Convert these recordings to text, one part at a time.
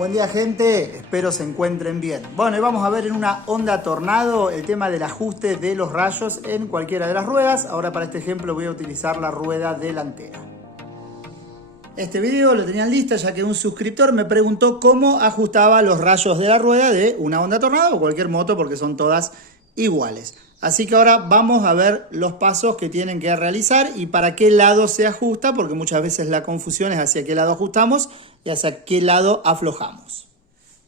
Buen día, gente, espero se encuentren bien. Bueno, y vamos a ver en una Honda Tornado el tema del ajuste de los rayos en cualquiera de las ruedas. Ahora para este ejemplo voy a utilizar la rueda delantera. Este video lo tenían lista ya que un suscriptor me preguntó cómo ajustaba los rayos de la rueda de una Honda Tornado o cualquier moto, porque son todas iguales. Así que ahora vamos a ver los pasos que tienen que realizar y para qué lado se ajusta, porque muchas veces la confusión es hacia qué lado ajustamos y hacia qué lado aflojamos.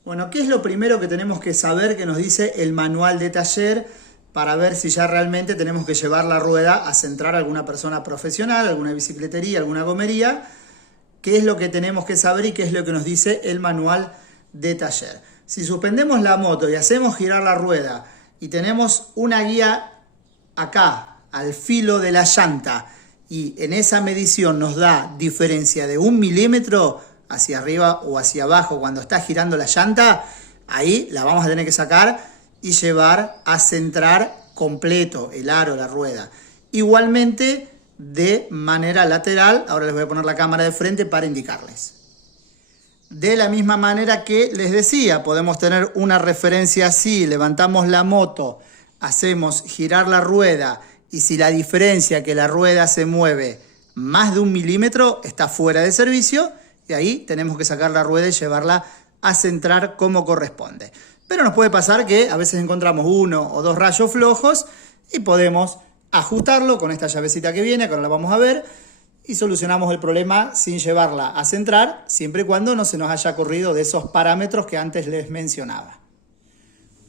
Bueno, ¿qué es lo primero que tenemos que saber que nos dice el manual de taller para ver si ya realmente tenemos que llevar la rueda a centrar a alguna persona profesional, alguna bicicletería, alguna gomería? ¿Qué es lo que tenemos que saber y qué es lo que nos dice el manual de taller? Si suspendemos la moto y hacemos girar la rueda y tenemos una guía acá, al filo de la llanta, y en esa medición nos da diferencia de 1 milímetro hacia arriba o hacia abajo cuando está girando la llanta, ahí la vamos a tener que sacar y llevar a centrar completo el aro, la rueda. Igualmente de manera lateral, ahora les voy a poner la cámara de frente para indicarles. De la misma manera que les decía, podemos tener una referencia así, levantamos la moto, hacemos girar la rueda y si la diferencia que la rueda se mueve más de 1 milímetro está fuera de servicio y ahí tenemos que sacar la rueda y llevarla a centrar como corresponde. Pero nos puede pasar que a veces encontramos 1 o 2 rayos flojos y podemos ajustarlo con esta llavecita que viene, que ahora la vamos a ver, y solucionamos el problema sin llevarla a centrar, siempre y cuando no se nos haya corrido de esos parámetros que antes les mencionaba.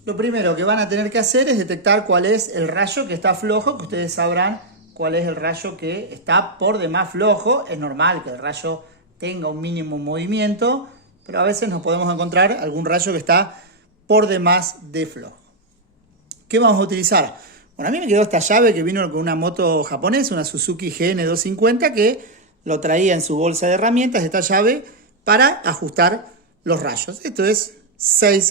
Lo primero que van a tener que hacer es detectar cuál es el rayo que está flojo, que ustedes sabrán cuál es el rayo que está por demás flojo. Es normal que el rayo tenga un mínimo movimiento, pero a veces nos podemos encontrar algún rayo que está por demás de flojo. ¿Qué vamos a utilizar? Bueno, a mí me quedó esta llave que vino con una moto japonesa, una Suzuki GN250, que lo traía en su bolsa de herramientas, esta llave, para ajustar los rayos. Esto es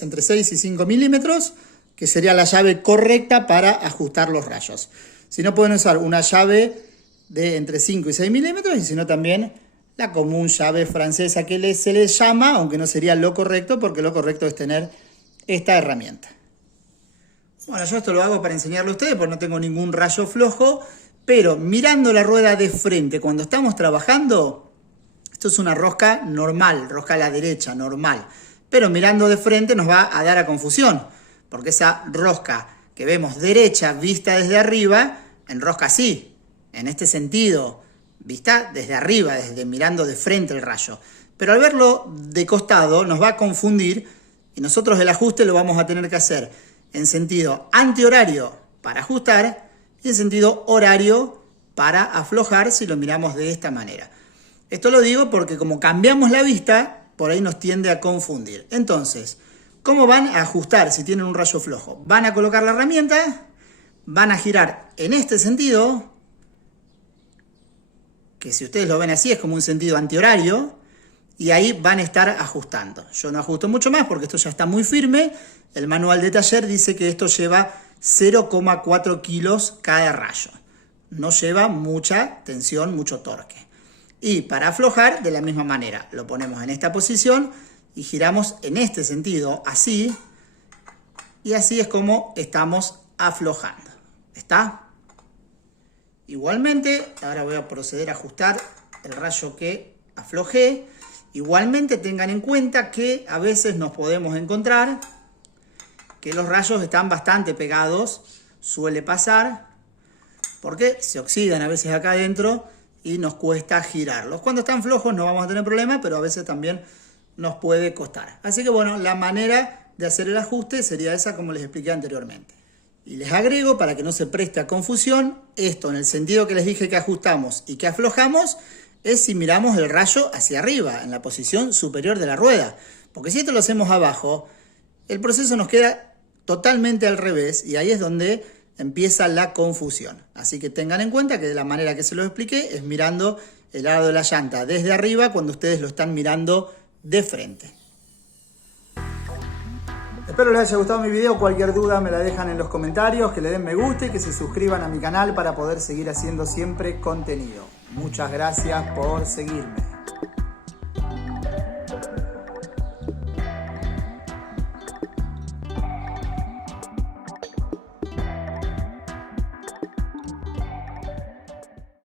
entre 6 y 5 milímetros, que sería la llave correcta para ajustar los rayos. Si no, pueden usar una llave de entre 5 y 6 milímetros, y si no, también la común llave francesa que se les llama, aunque no sería lo correcto, porque lo correcto es tener esta herramienta. Bueno, yo esto lo hago para enseñarle a ustedes porque no tengo ningún rayo flojo, pero mirando la rueda de frente cuando estamos trabajando, esto es una rosca normal, rosca a la derecha, normal, pero mirando de frente nos va a dar a confusión, porque esa rosca que vemos derecha vista desde arriba, enrosca así, en este sentido, vista desde arriba, desde mirando de frente el rayo, pero al verlo de costado nos va a confundir y nosotros el ajuste lo vamos a tener que hacer en sentido antihorario para ajustar y en sentido horario para aflojar si lo miramos de esta manera. Esto lo digo porque como cambiamos la vista, por ahí nos tiende a confundir. Entonces, ¿cómo van a ajustar si tienen un rayo flojo? Van a colocar la herramienta, van a girar en este sentido, que si ustedes lo ven así es como un sentido antihorario, y ahí van a estar ajustando. Yo no ajusto mucho más porque esto ya está muy firme. El manual de taller dice que esto lleva 0,4 kilos cada rayo. No lleva mucha tensión, mucho torque. Y para aflojar, de la misma manera, lo ponemos en esta posición y giramos en este sentido, así. Y así es como estamos aflojando. ¿Está? Igualmente, ahora voy a proceder a ajustar el rayo que aflojé. Igualmente tengan en cuenta que a veces nos podemos encontrar que los rayos están bastante pegados, suele pasar, porque se oxidan a veces acá adentro y nos cuesta girarlos. Cuando están flojos no vamos a tener problema, pero a veces también nos puede costar. Así que bueno, la manera de hacer el ajuste sería esa como les expliqué anteriormente. Y les agrego, para que no se preste a confusión, esto en el sentido que les dije que ajustamos y que aflojamos, es si miramos el rayo hacia arriba, en la posición superior de la rueda. Porque si esto lo hacemos abajo, el proceso nos queda totalmente al revés y ahí es donde empieza la confusión. Así que tengan en cuenta que de la manera que se lo expliqué es mirando el aro de la llanta desde arriba cuando ustedes lo están mirando de frente. Espero les haya gustado mi video. Cualquier duda me la dejan en los comentarios, que le den me gusta y que se suscriban a mi canal para poder seguir haciendo siempre contenido. Muchas gracias por seguirme.